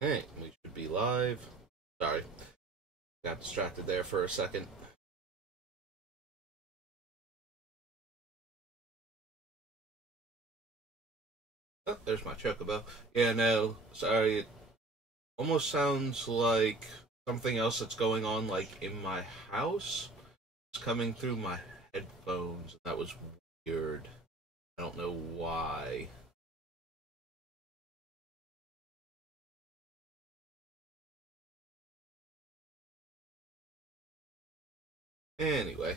Hey, we should be live. Sorry, got distracted there for a second. Oh, there's my chocobo. Yeah, no, sorry. It almost sounds like something else that's going on, like in my house. It's coming through my headphones. That was weird. I don't know why. Anyway,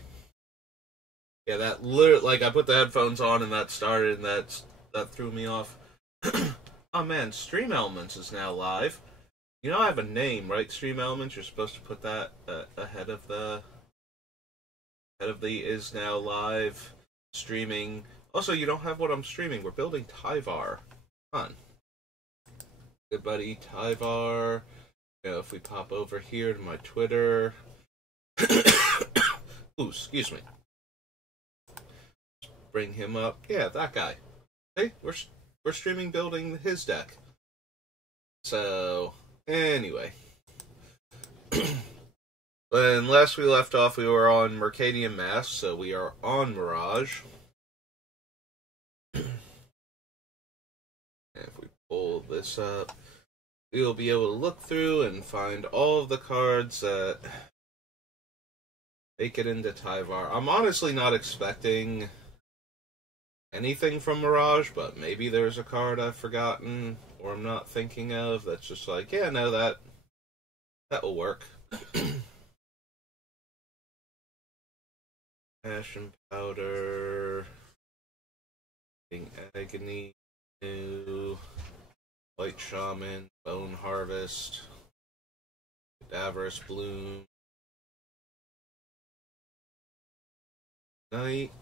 yeah, that literally, like, I put the headphones on and that started, and that threw me off. Oh man, Stream Elements is now live. You know I have a name, right? Stream Elements. You're supposed to put that ahead of the is now live streaming. Also, you don't have what I'm streaming. We're building Tyvar. Fun. Good buddy Tyvar. You know, if we pop over here to my Twitter. Ooh, excuse me. Bring him up. Yeah, that guy. Hey, we're streaming building his deck. So anyway. When last we left off, we were on Mercadian Mask, so we are on Mirage. And if we pull this up, we will be able to look through and find all of the cards that make it into Tyvar. I'm honestly not expecting anything from Mirage, but maybe there's a card I've forgotten or I'm not thinking of that's just like, yeah, no, that will work. Ashen Powder, Agony, New, White Shaman, Bone Harvest, Cadaverous Bloom, Night,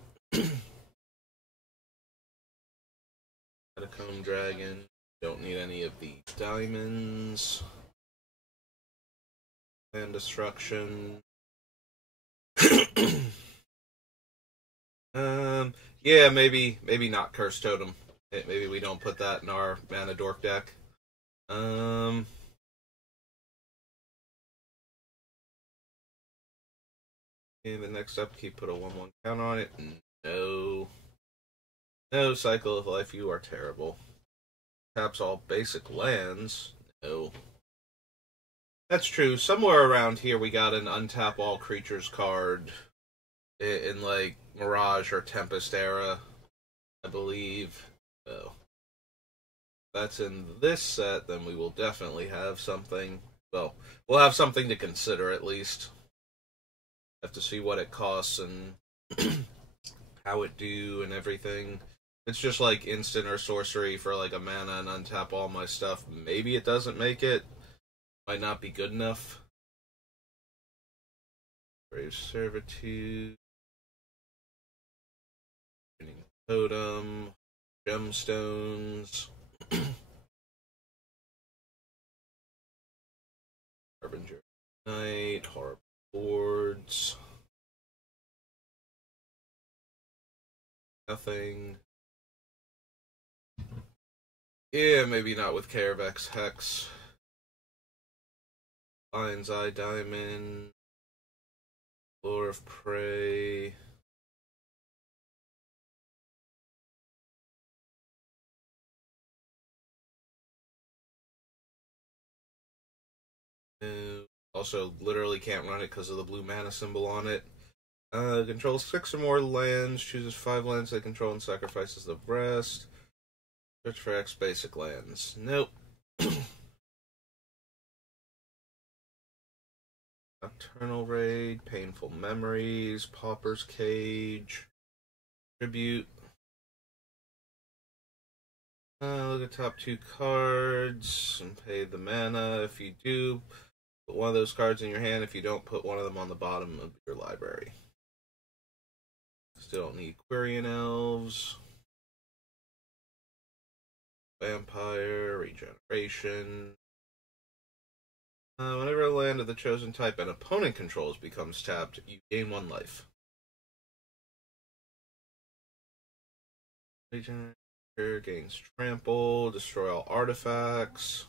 Catacomb Dragon. Don't need any of the diamonds. Land Destruction. Yeah, maybe not Curse Totem. Maybe we don't put that in our Mana Dork deck. And the next upkeep, put a 1/1 count on it. No. No, Cycle of Life, you are terrible. Taps all basic lands. No. That's true. Somewhere around here we got an untap all creatures card in like Mirage or Tempest era, I believe. So that's in this set, then we will definitely have something. Well, we'll have something to consider at least. Have to see what it costs and how it do and everything. It's just like instant or sorcery for like a mana and untap all my stuff. Maybe it doesn't make it. Might not be good enough. Brave Servitude. Totem. Gemstones. Harbinger Knight. Horrible Boards. Nothing. Yeah, maybe not with Caravex Hex. Lion's Eye Diamond. Lure of Prey. Also, literally can't run it because of the blue mana symbol on it. Controls 6 or more lands, chooses 5 lands they control, and sacrifices the rest. Search for X basic lands. Nope. Nocturnal Raid, Painful Memories, Pauper's Cage, Tribute. Look at top 2 cards and pay the mana. If you do, put one of those cards in your hand. If you don't, put one of them on the bottom of your library. Still don't need Quirion Elves. Vampire, Regeneration. Whenever a land of the chosen type an opponent controls becomes tapped, you gain 1 life. Regenerator, gains Trample, destroy all artifacts.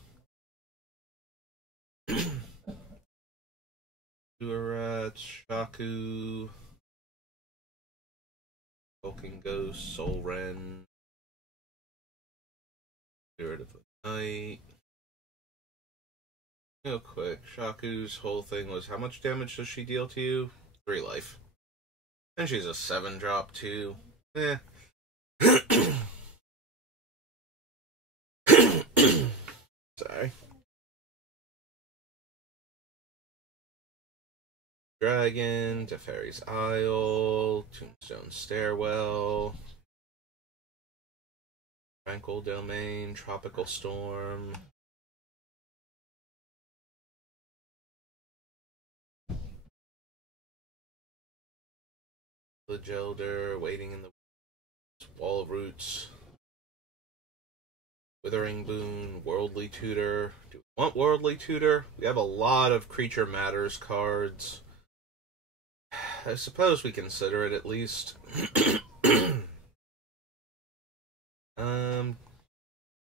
Durat, Shaku, Hulking Ghost, Soul Ren, Spirit of the Night. Real quick, Shaku's whole thing was how much damage does she deal to you? 3 life. And she's a 7-drop too. Eh. Sorry. Dragon, Teferi's Isle, Tombstone Stairwell, Tranquil Domain, Tropical Storm. Village Elder, Waiting in the Wall of Roots, Withering Boon, Worldly Tutor. Do we want Worldly Tutor? We have a lot of Creature Matters cards. I suppose we consider it at least.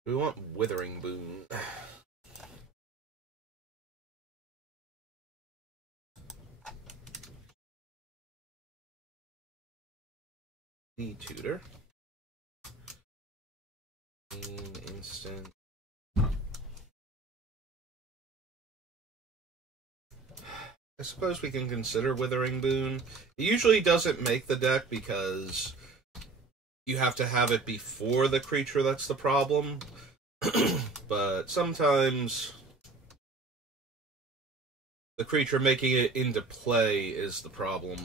We want Withering Boon. The Tutor. Instant. I suppose we can consider Withering Boon. It usually doesn't make the deck because you have to have it before the creature that's the problem. But sometimes the creature making it into play is the problem.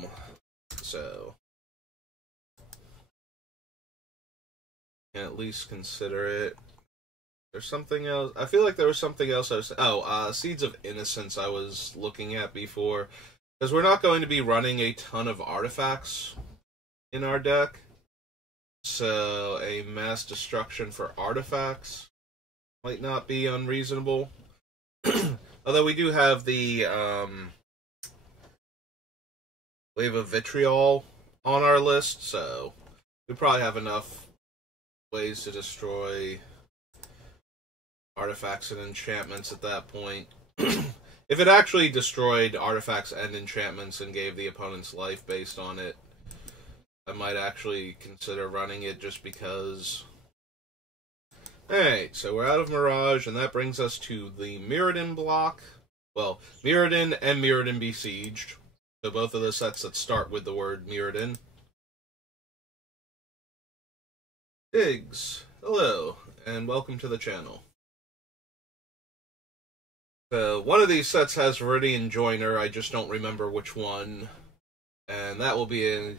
So can at least consider it. There's something else. I feel like there was something else I was... Oh, Seeds of Innocence I was looking at before. Because we're not going to be running a ton of artifacts in our deck. So a mass destruction for artifacts might not be unreasonable. Although we do have the Wave of Vitriol on our list, so we probably have enough ways to destroy artifacts and enchantments at that point. If it actually destroyed artifacts and enchantments and gave the opponent's life based on it, I might actually consider running it just because. Alright, so we're out of Mirage, and that brings us to the Mirrodin block. Well, Mirrodin and Mirrodin Besieged. So both of the sets that start with the word Mirrodin. Diggs, hello, and welcome to the channel. One of these sets has Viridian Joiner, I just don't remember which one. And that will be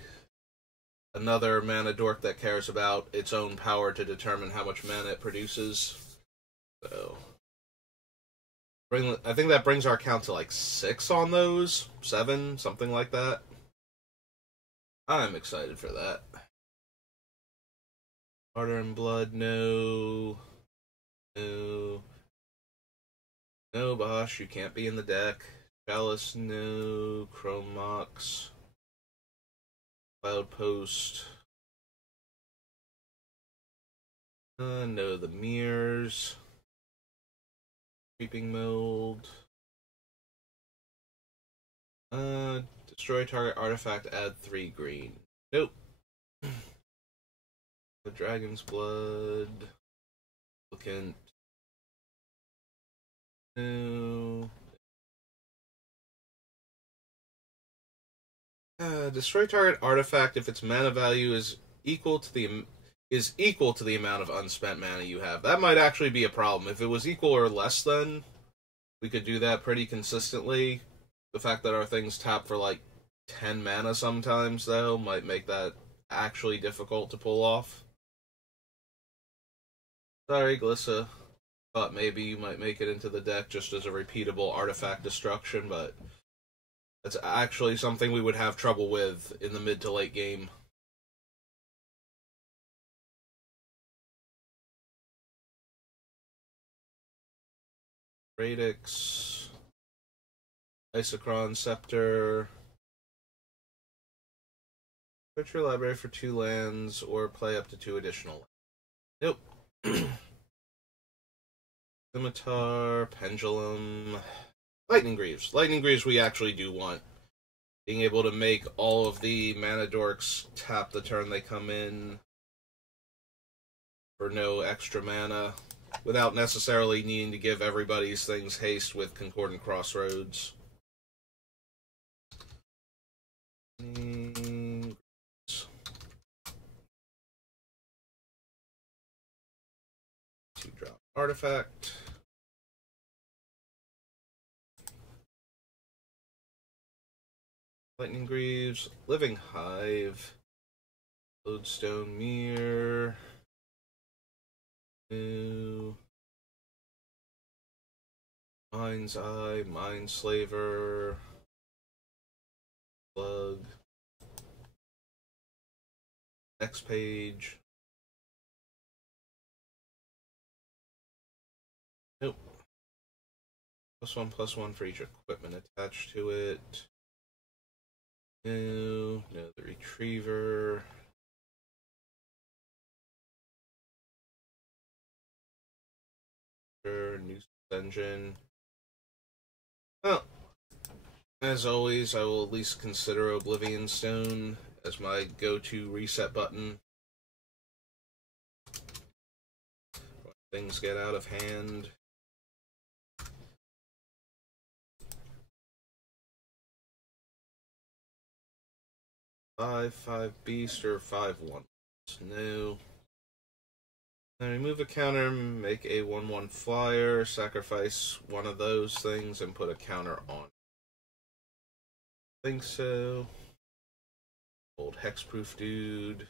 another mana dork that cares about its own power to determine how much mana it produces. So I think that brings our count to like 6 on those. 7, something like that. I'm excited for that. Harder and Blood, no. No. No, Bosch, you can't be in the deck. Chalice, no. Chrome Mox. Cloud Post. No, the Mirrors. Creeping Mold. Destroy target artifact, add 3 green. Nope. The Dragon's Blood. Looking. No. Destroy target artifact if its mana value is equal to the amount of unspent mana you have. That might actually be a problem. If it was equal or less than, we could do that pretty consistently. The fact that our things tap for like 10 mana sometimes, though, might make that actually difficult to pull off. Sorry, Glissa. Thought maybe you might make it into the deck just as a repeatable artifact destruction, but that's actually something we would have trouble with in the mid to late game. Radix, Isochron Scepter. Search your library for 2 lands or play up to 2 additional lands. Nope. Scimitar, Pendulum, Lightning Greaves. Lightning Greaves we actually do want. Being able to make all of the mana dorks tap the turn they come in for no extra mana, without necessarily needing to give everybody's things haste with Concordant Crossroads. Two-drop artifact. Lightning Greaves, Living Hive, Lodestone Mirror, new Mind's Eye, Mindslaver, Plug. Next page. Nope. +1/+1 for each equipment attached to it. No, the Retriever. New engine. Well, as always, I will at least consider Oblivion Stone as my go-to reset button when things get out of hand. Five beast or 5/1. No. Then remove a counter, make a 1/1 flyer, sacrifice one of those things, and put a counter on. I think so. Old hexproof dude.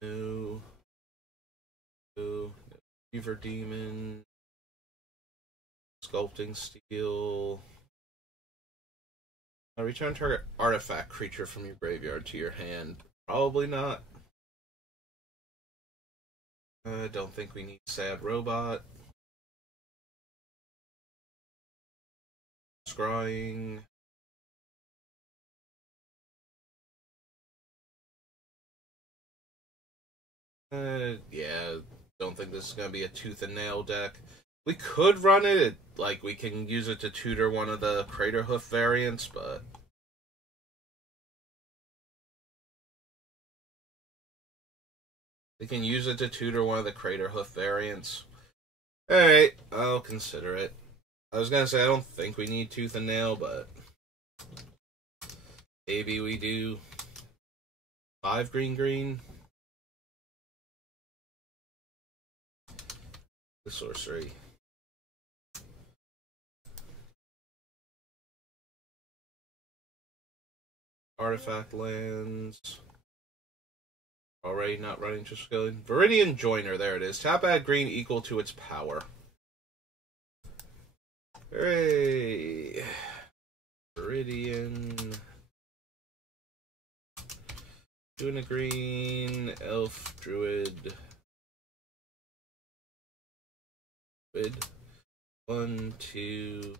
No. No. Fever Demon. Sculpting Steel. Return target artifact creature from your graveyard to your hand. Probably not. I don't think we need Sad Robot. Scrying. Yeah, don't think this is going to be a tooth and nail deck. We could run it, like, we can use it to tutor one of the Craterhoof variants, but we can use it to tutor one of the Craterhoof variants. Alright, I'll consider it. I was going to say, I don't think we need tooth and nail, but maybe we do. 5 green. The sorcery. Artifact lands. Already not running, just going. Viridian Joiner, there it is. Tap add green equal to its power. Hooray! Viridian. Doing a green, elf, druid. Druid. 1, 2.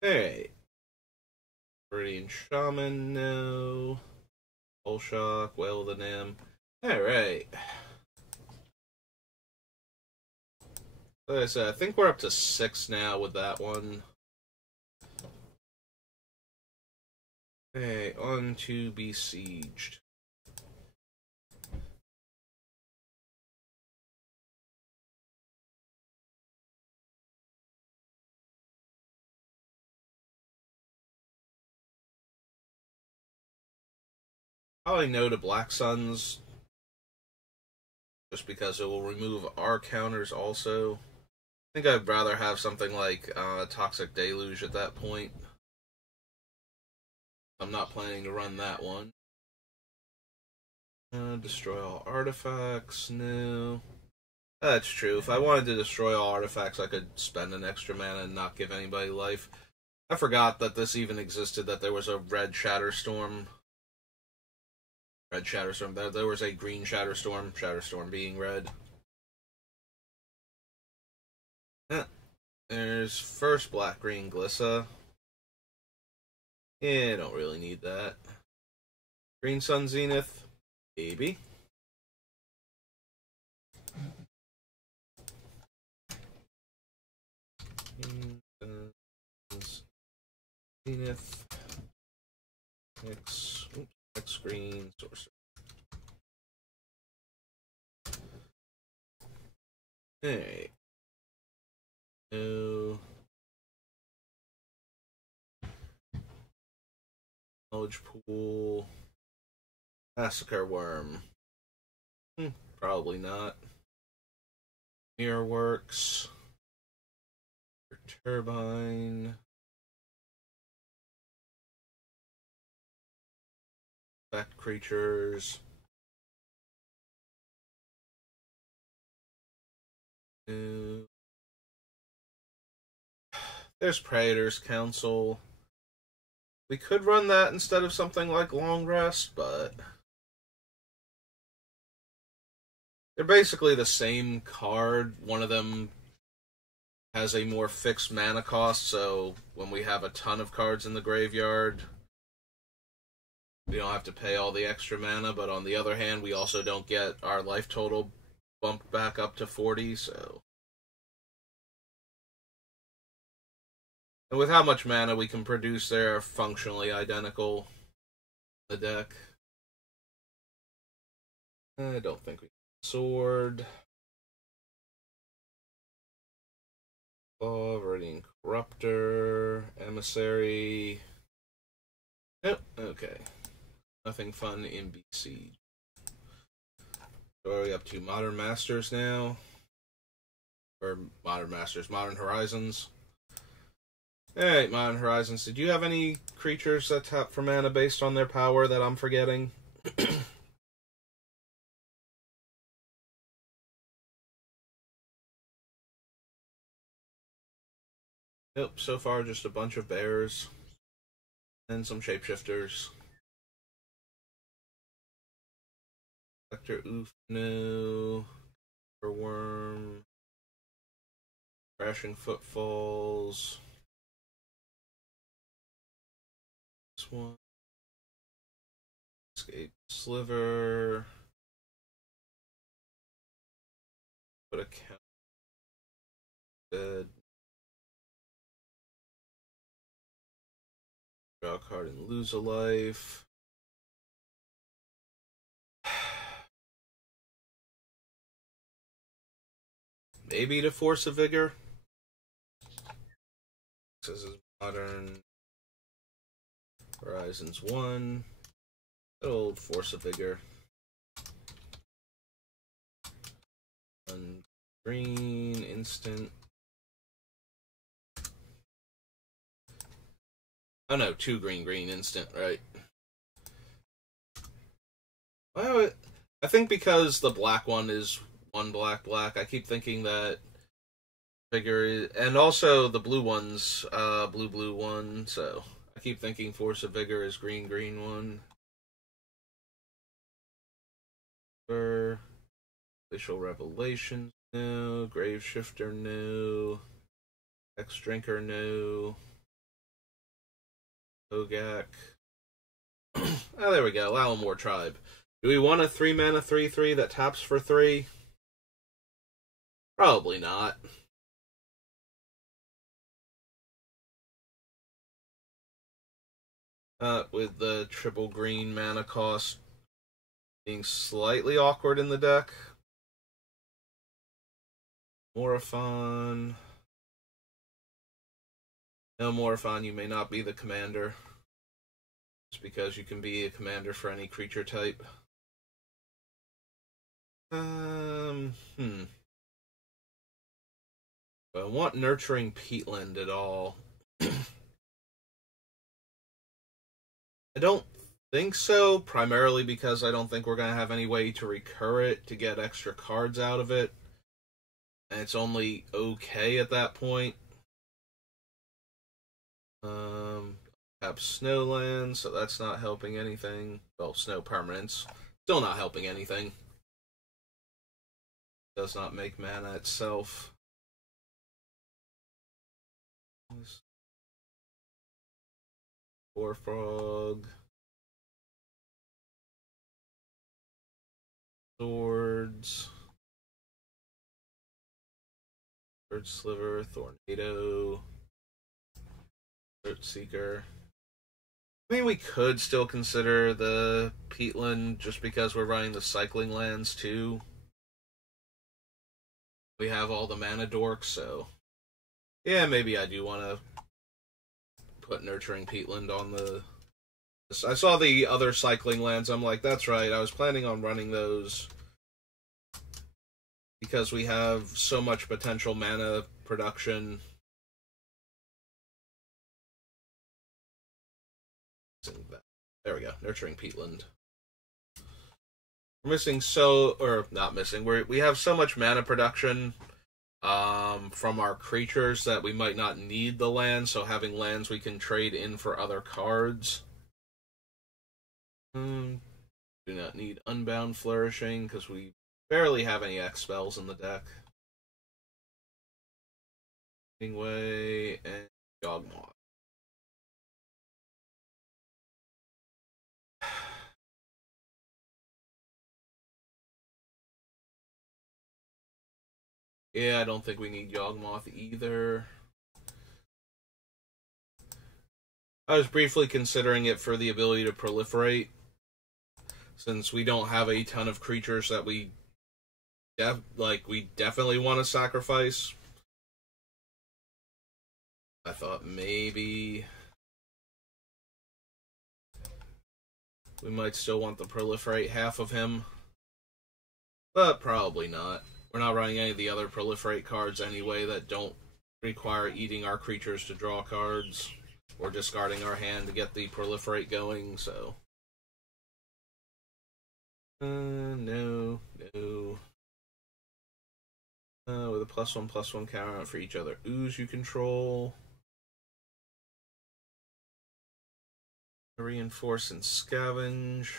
Hey. Viridian Shaman, no. Hull Shock, Well the Nim. Alright. Like I said, I think we're up to 6 now with that one. Okay, on to Besieged. Probably no to Black Suns, just because it will remove our counters also. I think I'd rather have something like Toxic Deluge at that point. I'm not planning to run that one. Destroy all artifacts, no. That's true. If I wanted to destroy all artifacts, I could spend an extra mana and not give anybody life. I forgot that this even existed, that there was a red Shatterstorm. Red Shatterstorm. There was a green Shatterstorm. Shatterstorm being red. There's first black-green Glissa. Yeah, don't really need that. Green Sun Zenith, maybe. Zenith. X green sorcerer. Hey. No. Knowledge pool. Massacre worm. Probably not. Mirror works. Turbine. Effect creatures. There's Praetor's Council. We could run that instead of something like Long Rest, but they're basically the same card. One of them has a more fixed mana cost, so when we have a ton of cards in the graveyard, we don't have to pay all the extra mana, but on the other hand, we also don't get our life total bumped back up to 40, so... And with how much mana we can produce, they're functionally identical in the deck. I don't think we can. Sword. Viridian Corruptor. Emissary. Nope, okay. Nothing fun in BC. So are we up to Modern Masters now? Or Modern Masters, Modern Horizons. Alright, Modern Horizons. Did you have any creatures that tap for mana based on their power that I'm forgetting? Nope, so far just a bunch of bears. And some shapeshifters. Vector Oof, no. Worm. Crashing Footfalls. This one. Escape Sliver. Put a count. Dead. Draw a card and lose a life. Maybe to Force of Vigor. This is Modern Horizons 1. Good old Force of Vigor. One green, instant. Oh no, 2 green, instant, right? Well, I think because the black one is 1 black, I keep thinking that Vigor is, and also the blue one's blue one, so I keep thinking Force of Vigor is green one. Glacial Revelations, no. Grave Shifter, no. X Drinker, no. Ogak. Oh, there we go. Allamore Tribe. Do we want a 3-mana 3/3 that taps for 3? Probably not. With the triple green mana cost being slightly awkward in the deck. Morophon. No, Morophon, you may not be the commander. Just because you can be a commander for any creature type. I want Nurturing Peatland at all. I don't think so, primarily because I don't think we're going to have any way to recur it to get extra cards out of it. And it's only okay at that point. Have Snowland, so that's not helping anything. Well, Snow Permanence. Still not helping anything. Does not make mana itself. War Frog. Swords. Third Sliver. Tornado. Third Seeker. I mean, we could still consider the peatland just because we're running the cycling lands too. We have all the mana dorks, so yeah, maybe I do want to put Nurturing Peatland on the. I saw the other cycling lands. I'm like, that's right. I was planning on running those because we have so much potential mana production. There we go. Nurturing Peatland. We're missing or not missing. We have so much mana production from our creatures that we might not need the land. So having lands we can trade in for other cards. Do not need Unbound Flourishing because we barely have any X spells in the deck. Way and Yawgmoth. Yeah, I don't think we need Yawgmoth either. I was briefly considering it for the ability to proliferate, since we don't have a ton of creatures that we definitely want to sacrifice. I thought maybe we might still want the proliferate half of him, but probably not. We're not running any of the other proliferate cards anyway that don't require eating our creatures to draw cards or discarding our hand to get the proliferate going, so. No. With a +1/+1 counter for each other ooze you control. Reinforce and scavenge.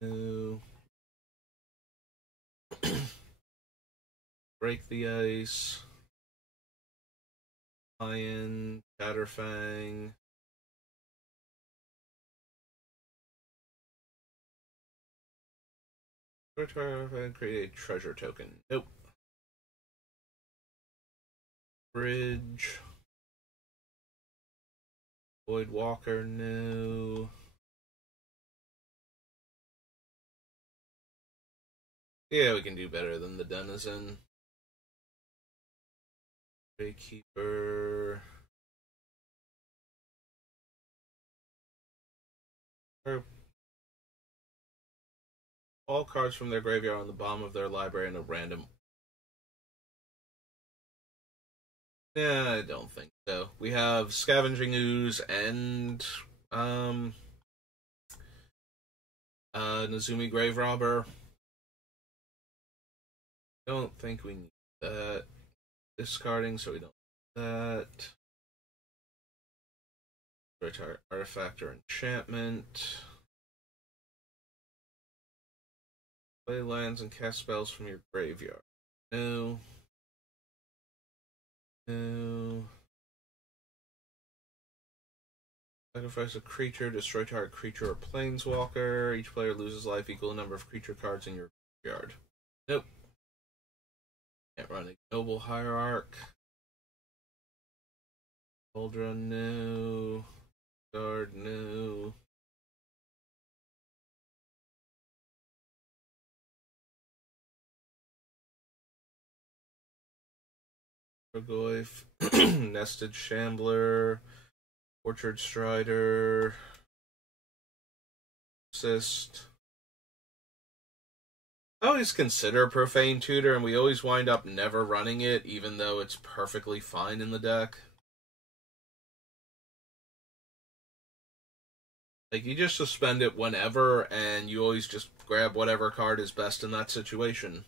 No. Break the ice. Lion, Chatterfang. Create a treasure token. Nope. Bridge. Void Walker, no. Yeah, we can do better than the Denizen. Keeper. All cards from their graveyard on the bottom of their library in a random. Yeah, I don't think so. We have Scavenging Ooze and Nezumi Grave Robber. Don't think we need that. Discarding, so we don't need that. Retire Artifact or Enchantment. Play lands and cast spells from your graveyard. No. No. Sacrifice a creature, destroy target creature or planeswalker. Each player loses life equal to the number of creature cards in your graveyard. Nope. Can't run a Noble Hierarch. Uldra, no. Guard, no. Gargoyf, Nested Shambler, Orchard Strider, Assist. I always consider Profane Tutor, and we always wind up never running it, even though it's perfectly fine in the deck. Like, you just suspend it whenever, and you always just grab whatever card is best in that situation.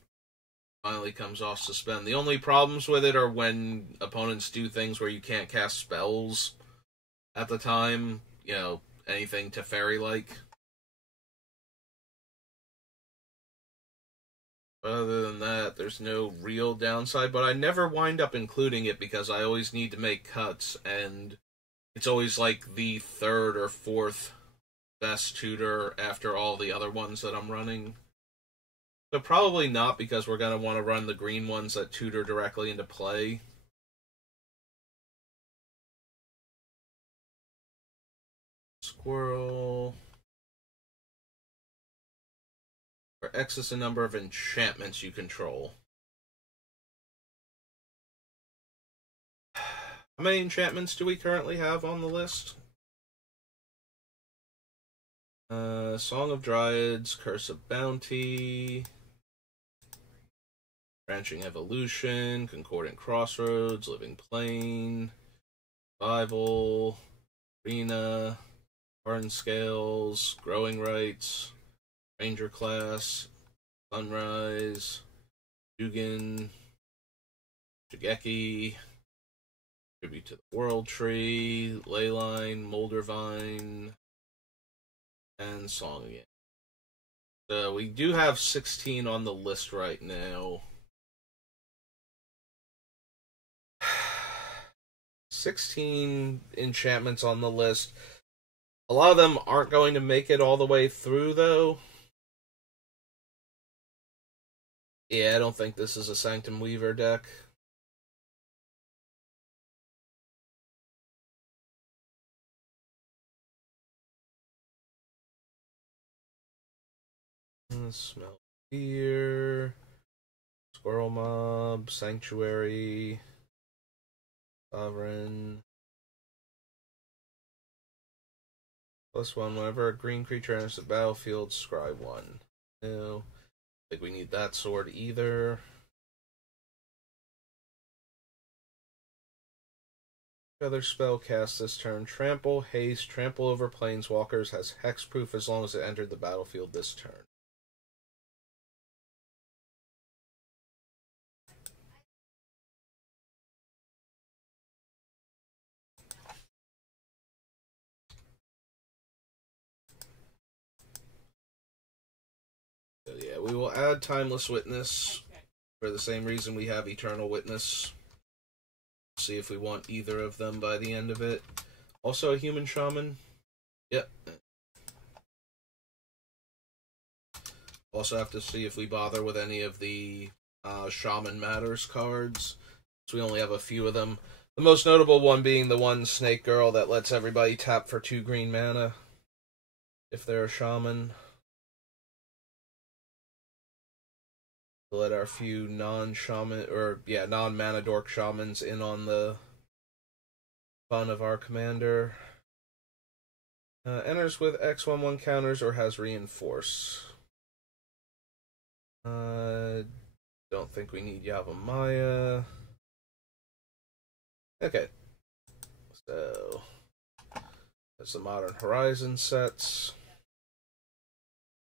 Finally comes off suspend. The only problems with it are when opponents do things where you can't cast spells at the time. You know, anything Teferi-like. But other than that, there's no real downside. But I never wind up including it because I always need to make cuts, and It's always like the third or fourth best tutor after all the other ones that I'm running. So probably not, because we're going to want to run the green ones that tutor directly into play. Squirrel. Where X is the number of enchantments you control. How many enchantments do we currently have on the list? Song of Dryads, Curse of Bounty, Branching Evolution, Concordant Crossroads, Living Plane, Bible, Arena, Hardened Scales, Growing Rights, Ranger Class, Sunrise, Dugan, Shigeki, Tribute to the World Tree, Leyline, Moldervine, and Song again. So we do have 16 on the list right now. 16 enchantments on the list. A lot of them aren't going to make it all the way through, though. Yeah, I don't think this is a Sanctum Weaver deck. Smell Fear, Squirrel Mob, Sanctuary, Sovereign. +1, whenever a green creature enters the battlefield, scry 1. No, I think we need that sword either. Other spell cast this turn: Trample, Haste, Trample over Planeswalkers, has hexproof as long as it entered the battlefield this turn. So yeah, we will add Timeless Witness for the same reason we have Eternal Witness. See if we want either of them by the end of it. Also a Human Shaman. Yep. Also have to see if we bother with any of the Shaman Matters cards. So we only have a few of them. The most notable one being the one Snake Girl that lets everybody tap for 2 green mana if they're a Shaman. To let our few non-Shaman, or yeah, non-Mana Dork Shamans in on the fun of our commander. Enters with X/1/1 counters or has Reinforce. Don't think we need Yavimaya. Okay. So, that's the Modern Horizon sets.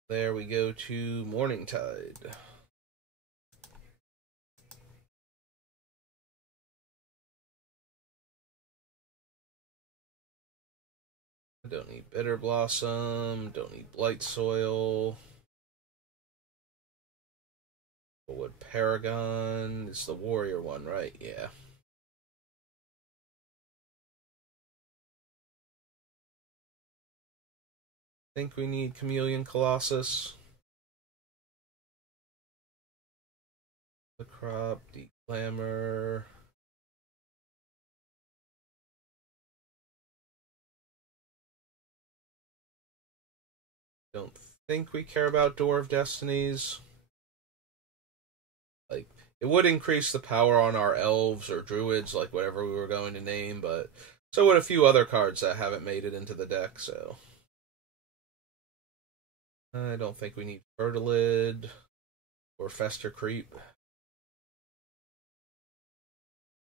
There we go to Morningtide. Don't need Bitter Blossom. Don't need Blight Soil. Wood Paragon. It's the warrior one, right? Yeah. Think we need Chameleon Colossus. The Crop, Deep Glamour. Don't think we care about Door of Destinies. Like, it would increase the power on our elves or druids, like whatever we were going to name, but so would a few other cards that haven't made it into the deck, so. I don't think we need Fertilid or Fester Creep.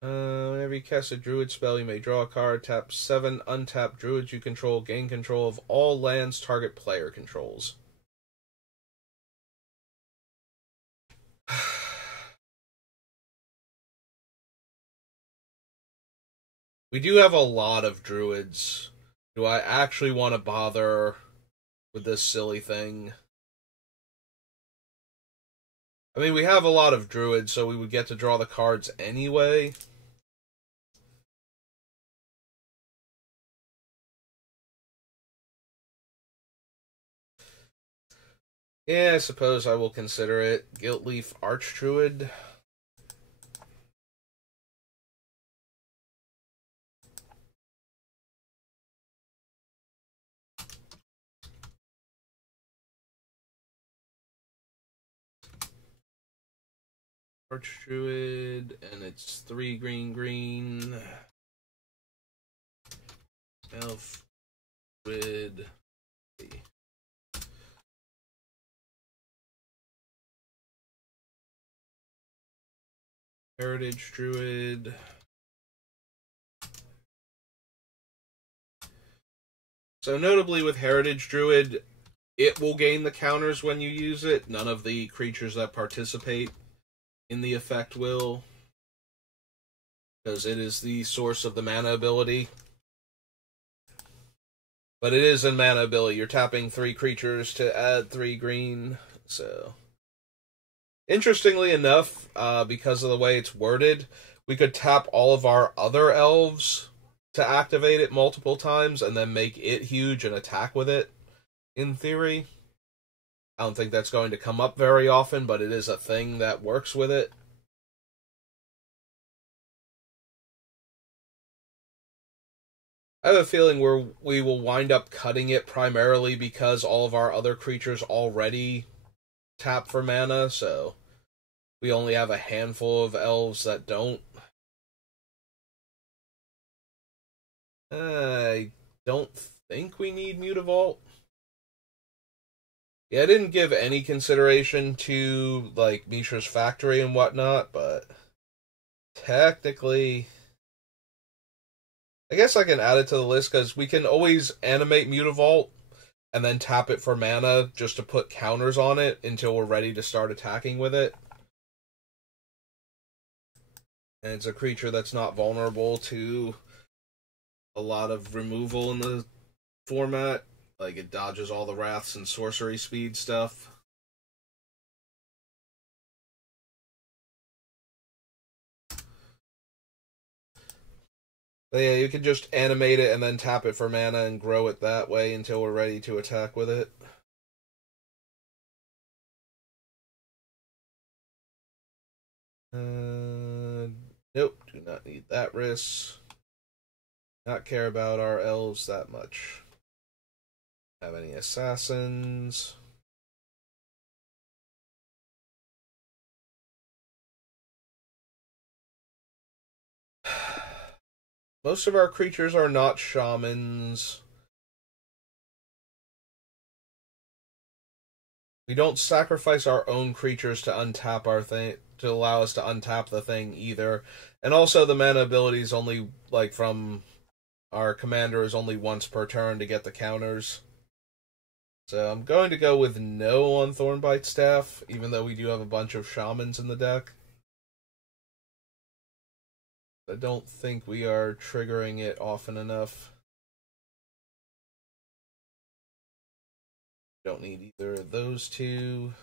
Whenever you cast a druid spell, you may draw a card, tap 7 untapped druids you control, gain control of all lands target player controls. We do have a lot of druids. Do I actually want to bother with this silly thing? I mean, we have a lot of druids, so we would get to draw the cards anyway. Yeah, I suppose I will consider it. Guiltleaf Archdruid. Archdruid, and it's 3 green green. Elf Druid. Heritage Druid. So notably with Heritage Druid, it will gain the counters when you use it. None of the creatures that participate in the effect will, because it is the source of the mana ability. But it is in mana ability. You're tapping 3 creatures to add 3 green. So, interestingly enough, because of the way it's worded, we could tap all of our other elves to activate it multiple times and then make it huge and attack with it, in theory. I don't think that's going to come up very often, but it is a thing that works with it. I have a feeling we will wind up cutting it primarily because all of our other creatures already tap for mana, so we only have a handful of elves that don't. I don't think we need Mutavault. Yeah, I didn't give any consideration to, like, Mishra's Factory and whatnot, but technically, I guess I can add it to the list, because we can always animate Mutavault and then tap it for mana just to put counters on it until we're ready to start attacking with it. And it's a creature that's not vulnerable to a lot of removal in the format. Like, it dodges all the wraths and sorcery speed stuff. But yeah, you can just animate it and then tap it for mana and grow it that way until we're ready to attack with it. Nope, do not need that risk. Not care about our elves that much. Have any assassins? Most of our creatures are not shamans. We don't sacrifice our own creatures to untap our thing, to allow us to untap the thing either. And also the mana ability is only, like, from our commander is only once per turn to get the counters. So I'm going to go with no on Thornbite Staff, even though we do have a bunch of shamans in the deck. I don't think we are triggering it often enough. Don't need either of those two.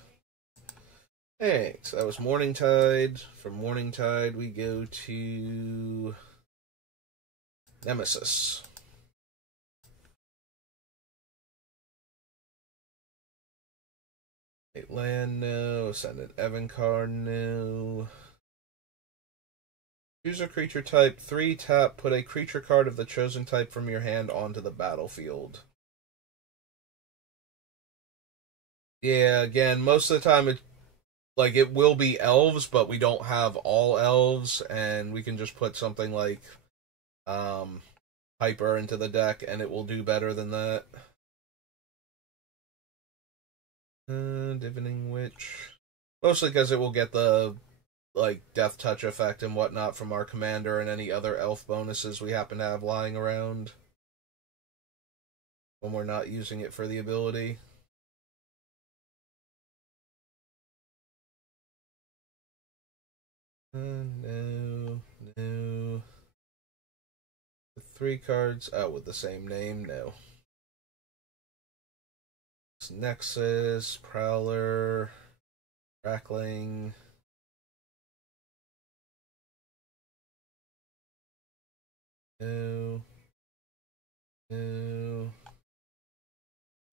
Hey, so that was Morningtide. From Morningtide, we go to Nemesis. Land, no. Ascendant Evancar, no. Choose a creature type. 3 tap. Put a creature card of the chosen type from your hand onto the battlefield. Yeah, again, most of the time it will be elves, but we don't have all elves, and we can just put something like Hyper into the deck, and it will do better than that. Divining Witch. Mostly because it will get the, like, Death Touch effect and whatnot from our commander and any other elf bonuses we happen to have lying around when we're not using it for the ability. No. With 3 cards, with the same name, no. It's Nexus, Prowler, Crackling. No.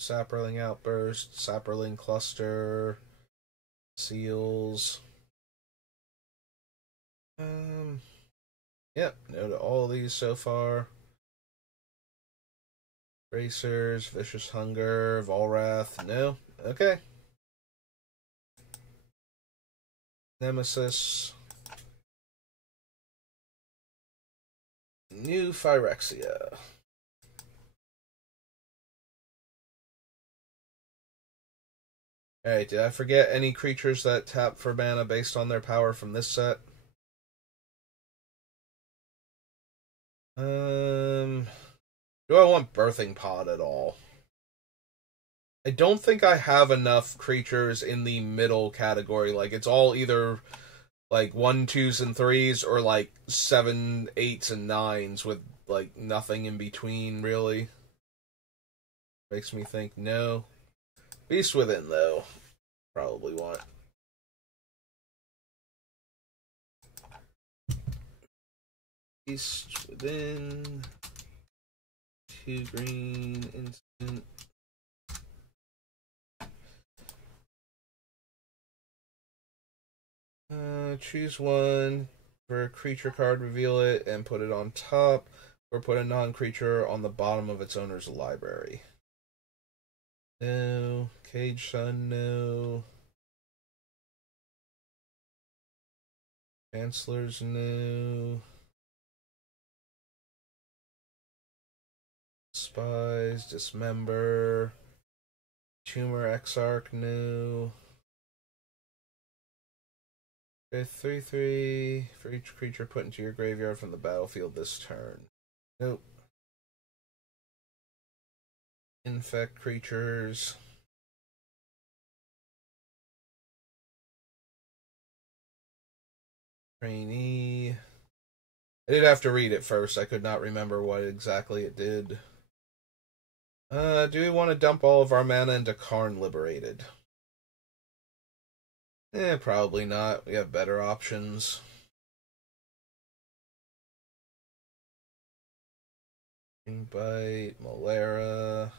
Saproling Outburst, Saproling Cluster, Seals. Yep, no to all of these so far. Racers, Vicious Hunger, Volrath, no. Okay. Nemesis. New Phyrexia. Alright, did I forget any creatures that tap for mana based on their power from this set? Do I want Birthing Pod at all? I don't think I have enough creatures in the middle category. Like, it's all either like 1, 2s, and 3s, or like 7, 8s, and 9s with like nothing in between, really. Makes me think no. Beast Within, though. Probably want. Beast Within. 2 green instant. Choose one for a creature card, reveal it, and put it on top, or put a non-creature on the bottom of its owner's library. No. Cage Sun, no. Chancellors, no. Spies, Dismember. Tumor Exarch, no. 3/3 for each creature put into your graveyard from the battlefield this turn. Nope. Infect creatures. Trainee. I did have to read it first. I could not remember what exactly it did. Do we want to dump all of our mana into Karn Liberated? Probably not. We have better options. Bite, Malera.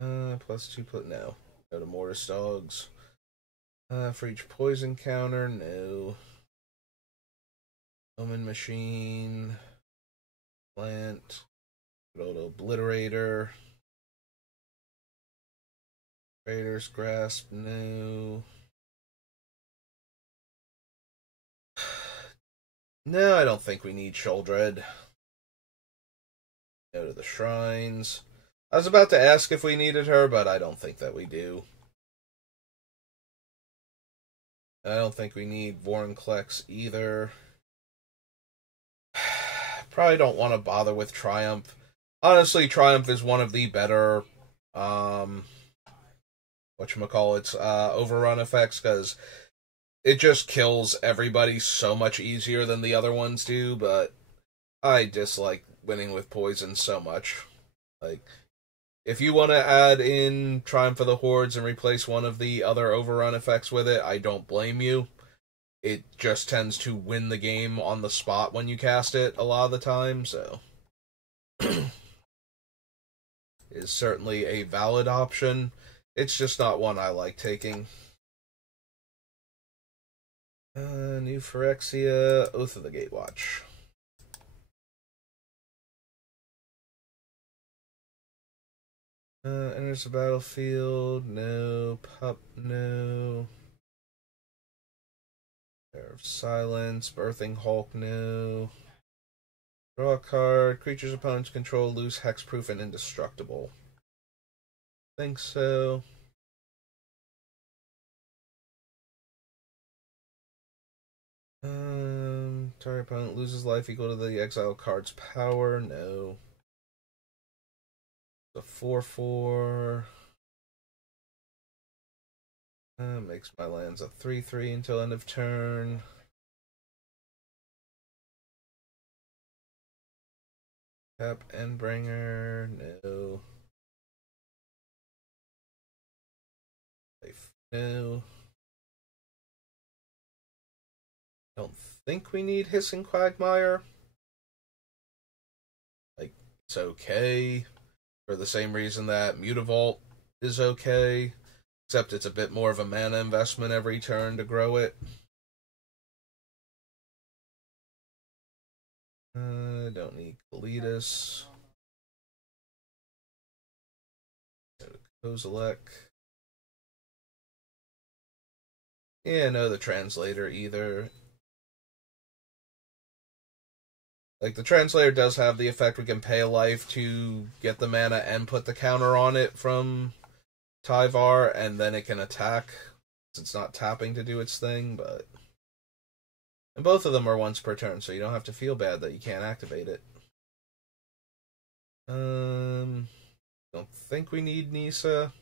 +2, no. Go to Mortis Dogs. For each poison counter, no. Omen Machine. Plant. Go to Obliterator. Raider's Grasp, no. No, I don't think we need Sheoldred. Go to the Shrines. I was about to ask if we needed her, but I don't think that we do. I don't think we need Vorinclex either. Probably don't want to bother with Triumph. Honestly, Triumph is one of the better whatchamacallits, overrun effects, because it just kills everybody so much easier than the other ones do, but I dislike winning with poison so much. Like, if you want to add in Triumph of the Hordes and replace one of the other overrun effects with it, I don't blame you. It just tends to win the game on the spot when you cast it a lot of the time, so is certainly a valid option. It's just not one I like taking. New Phyrexia, Oath of the Gatewatch. Enters the battlefield, no. Pup, no. Pair of Silence, Birthing Hulk, no. Draw a card. Creatures opponents control lose hexproof and indestructible. Think so. Target opponent loses life equal to the exiled card's power. No. The 4/4. Makes my lands a 3/3 until end of turn. Tap Endbringer. No. Life. No. Don't think we need Hissing Quagmire. Like, it's okay. for the same reason that Mutavault is okay, except it's a bit more of a mana investment every turn to grow it. I don't need Kalidas. Kozilek. Yeah, no, the translator either. Like, the translator does have the effect we can pay a life to get the mana and put the counter on it from Tyvar, and then it can attack. It's not tapping to do its thing, but... And both of them are once per turn, so you don't have to feel bad that you can't activate it. Don't think we need Nisa.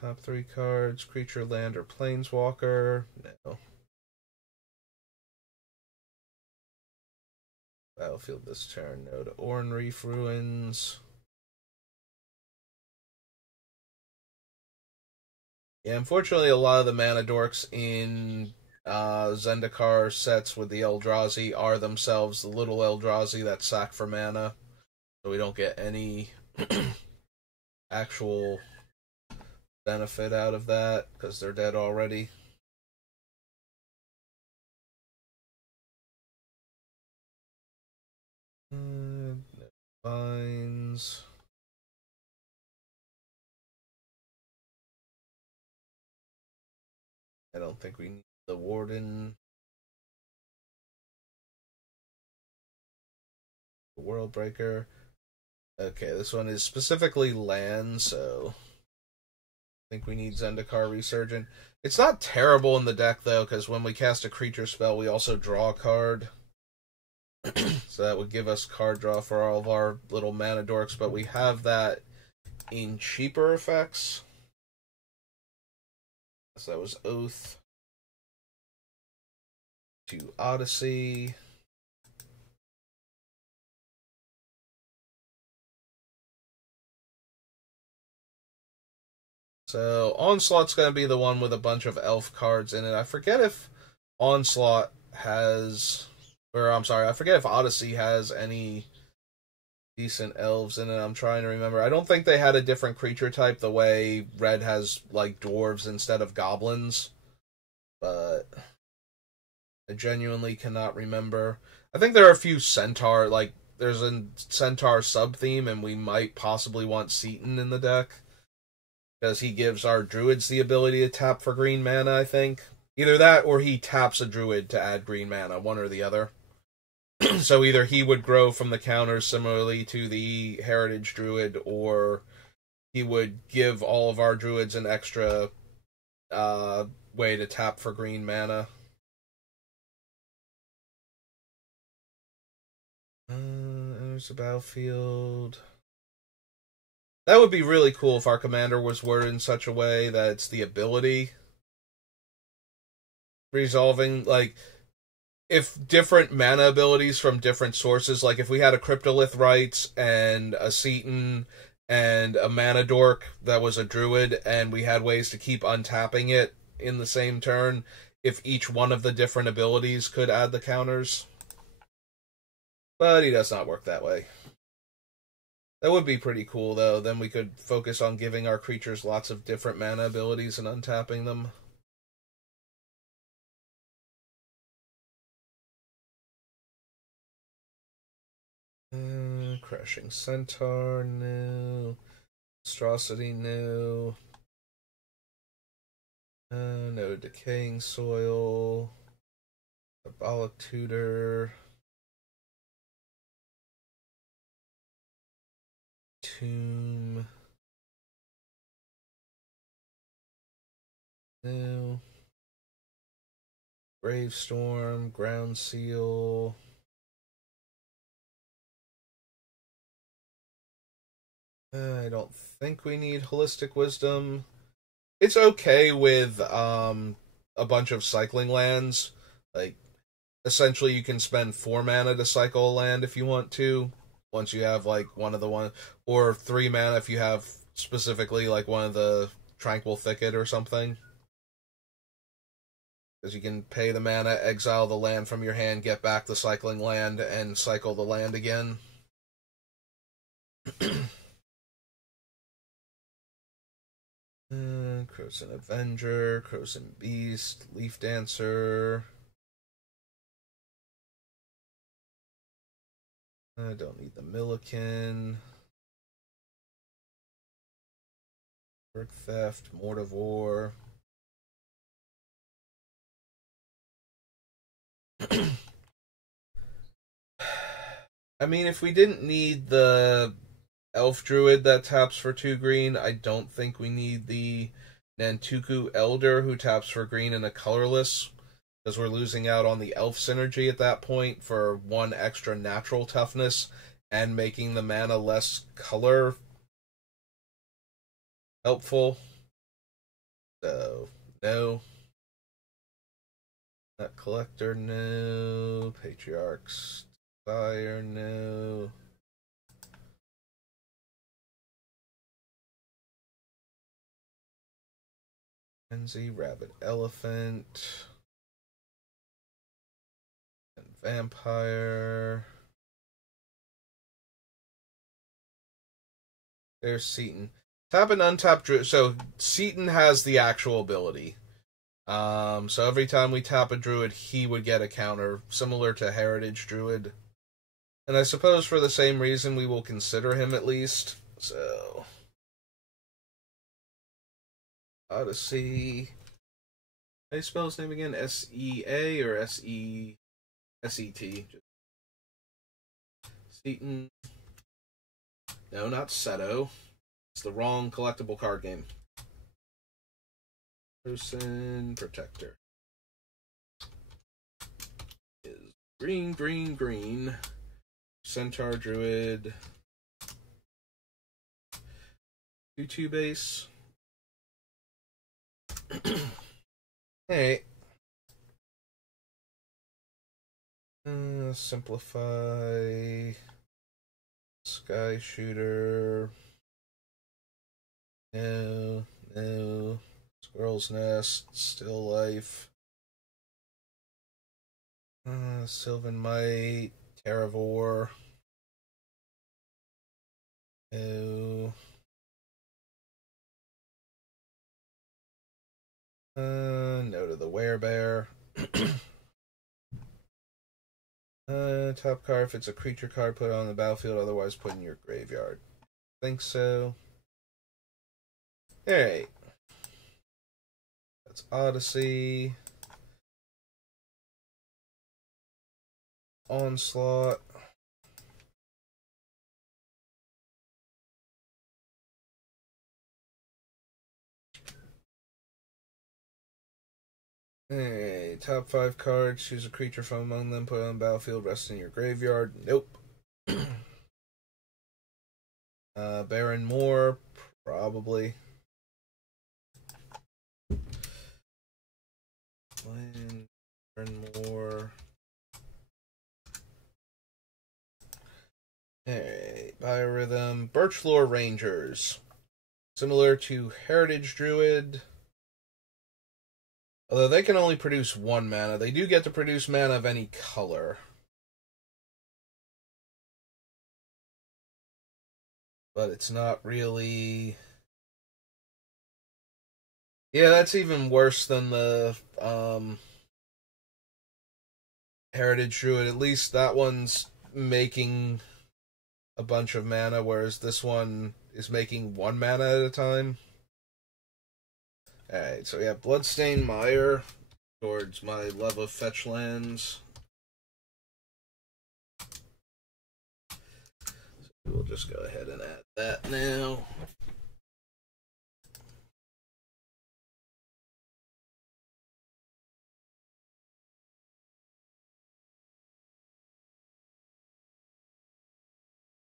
Top 3 cards, creature, land, or planeswalker. No. Battlefield this turn. No to Oran-Reef Ruins. Yeah, unfortunately, a lot of the mana dorks in Zendikar sets with the Eldrazi are themselves the little Eldrazi that sack for mana. So we don't get any actual benefit out of that because they're dead already. Vines. I don't think we need the Warden. The World Breaker. Okay, this one is specifically land, so I think we need Zendikar Resurgent. It's not terrible in the deck, though, because when we cast a creature spell, we also draw a card. So that would give us card draw for all of our little mana dorks, but we have that in cheaper effects. So that was Oath to Odyssey. So Onslaught's going to be the one with a bunch of elf cards in it. I forget if Onslaught has... Or, I'm sorry, I forget if Odyssey has any decent elves in it. I'm trying to remember. I don't think they had a different creature type the way Red has, like, dwarves instead of goblins. But I genuinely cannot remember. I think there are a few centaur, like, there's a centaur sub-theme, and we might possibly want Seaton in the deck. Because he gives our druids the ability to tap for green mana, I think. Either that, or he taps a druid to add green mana, one or the other. So either he would grow from the counters similarly to the Heritage Druid, or he would give all of our druids an extra way to tap for green mana. There's a battlefield. That would be really cool if our commander was worded in such a way that it's the ability resolving, like, if different mana abilities from different sources, like if we had a Cryptolith Rites and a Seaton and a Mana Dork that was a Druid, and we had ways to keep untapping it in the same turn, if each one of the different abilities could add the counters. But he does not work that way. That would be pretty cool, though. Then we could focus on giving our creatures lots of different mana abilities and untapping them. Crashing Centaur, no. Monstrosity, no. No Decaying Soil. Diabolic Tutor. Tomb. No. Gravestorm, Ground Seal. I don't think we need Holistic Wisdom. It's okay with a bunch of cycling lands. Like, essentially you can spend 4 mana to cycle a land if you want to. Once you have, like, one of the one... Or 3 mana if you have, specifically, like, one of the Tranquil Thicket or something. Because you can pay the mana, exile the land from your hand, get back the cycling land, and cycle the land again. Croson Avenger, Croson Beast, Leaf Dancer. I don't need the Milliken. Work Theft, Mortivore. I mean, if we didn't need the Elf Druid that taps for 2 green, I don't think we need the Nantuku Elder who taps for green and a colorless, because we're losing out on the Elf synergy at that point for 1 extra natural toughness and making the mana less color helpful. So, no. That Collector, no. Patriarch's Fire, no. Frenzy, Rabbit Elephant. And Vampire. There's Seaton. Tap and untap Druid. So, Seaton has the actual ability. So every time we tap a Druid, he would get a counter, similar to Heritage Druid. And I suppose for the same reason, we will consider him at least. So, Odyssey. How do you spell his name again? S-E-A or S-E... S-E-T? Seaton. No, not Seto. It's the wrong collectible card game. Person Protector. Is green, green, green. Centaur Druid. 2/2 base. Hey. Simplify. Sky Shooter. No. No. Squirrel's Nest. Still Life. Sylvan Might. Terravore. No. No to the Werebear. Top card, if it's a creature card, put it on the battlefield, otherwise put in your graveyard. Think so. Alright. That's Odyssey. Onslaught. Hey, top 5 cards, choose a creature from among them, put it on the battlefield, rest in your graveyard. Nope. Baron Moore, probably. Baron Moore. Hey, Biorhythm. Birchlore Rangers. Similar to Heritage Druid. Although they can only produce 1 mana, they do get to produce mana of any color. But it's not really... Yeah, that's even worse than the Heritage Druid. At least that one's making a bunch of mana, whereas this one is making 1 mana at a time. Alright, so we have Bloodstained Mire towards my love of fetch lands. So we'll just go ahead and add that now.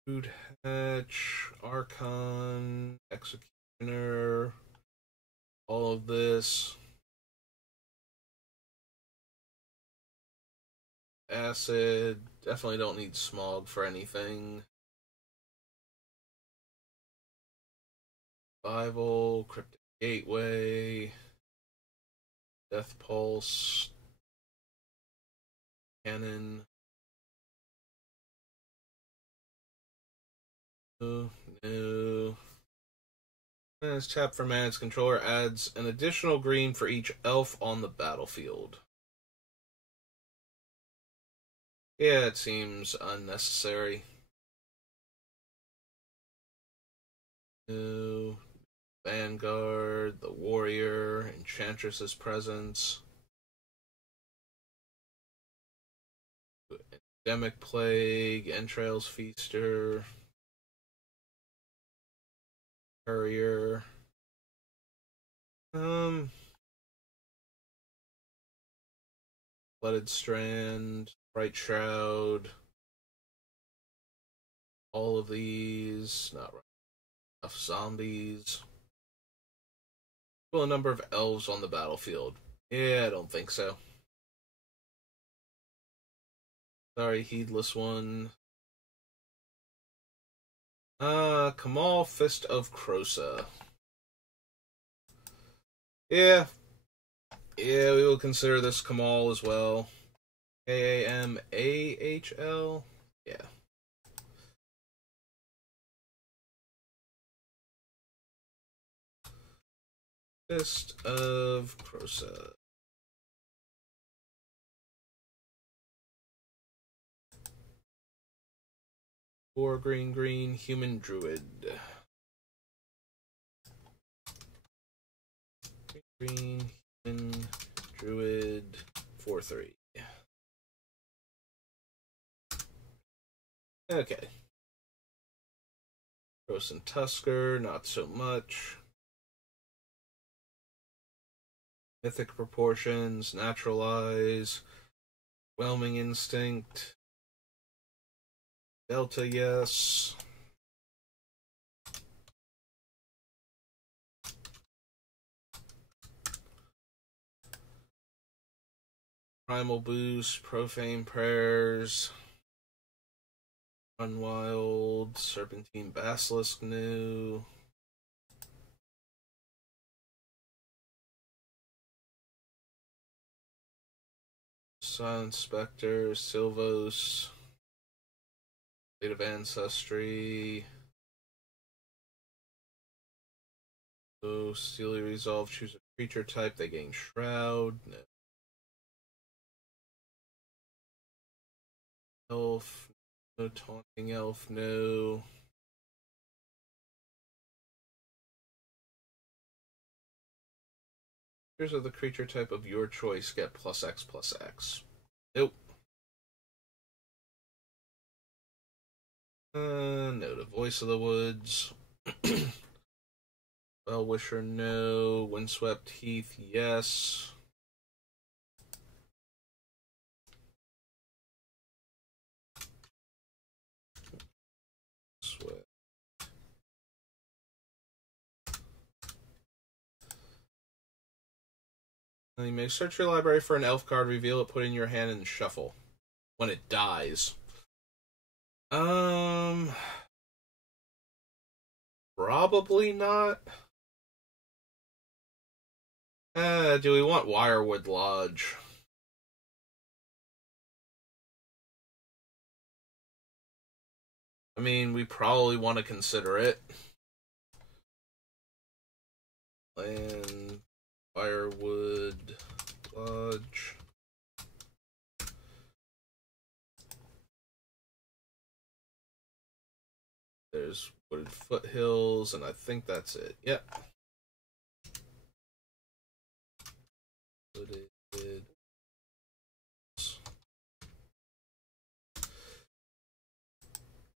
Food Hatch, Archon, Executioner, all of this. Acid, definitely don't need Smog for anything. Survival, Cryptic Gateway. Death Pulse. Cannon. No. No. As tap for mana, its controller adds an additional green for each elf on the battlefield. Yeah, it seems unnecessary. No. Vanguard, the Warrior, Enchantress's Presence. Endemic Plague, Entrails Feaster. Courier. Flooded Strand, Bright Shroud. All of these, not right. Enough zombies. Well, a number of elves on the battlefield. Yeah, I don't think so. Sorry, Heedless One. Kamal, Fist of Krosa. Yeah. Yeah, we will consider this Kamal as well. K-A-M-A-H-L? Yeah. Fist of Krosa. Four green, human druid. Green, human druid, 4/3. Okay. Krosan Tusker, not so much. Mythic Proportions, Naturalize, Whelming Instinct, Delta, yes. Primal Boost, Profane Prayers, Unwild, Serpentine Basilisk new. Silent Spectre, Sylvos, Fate of Ancestry. So, Steely Resolve, choose a creature type, they gain Shroud. No. Elf, no Taunting Elf, no. Creatures of the creature type of your choice get +X/+X. Nope. No to Voice of the Woods. Well-Wisher, no. Windswept Heath, yes. Sweat. You may search your library for an elf card, reveal it, put it in your hand, and shuffle. When it dies. Probably not. Do we want Wirewood Lodge? I mean, we probably want to consider it. Land, Wirewood Lodge. There's Wooded Foothills, and I think that's it. Yep. Wooded.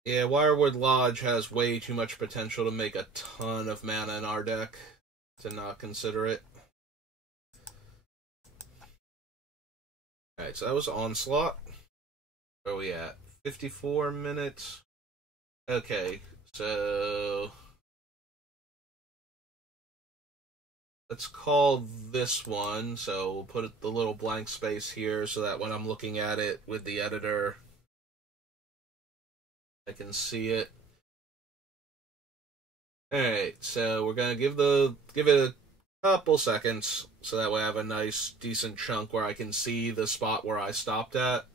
Yeah, Wirewood Lodge has way too much potential to make a ton of mana in our deck to not consider it. Alright, so that was Onslaught. Where are we at? 54 minutes. Okay, so let's call this one. So we'll put the little blank space here so that when I'm looking at it with the editor, I can see it. Alright, so we're gonna give it a couple seconds, so that way I have a nice, decent chunk where I can see the spot where I stopped at.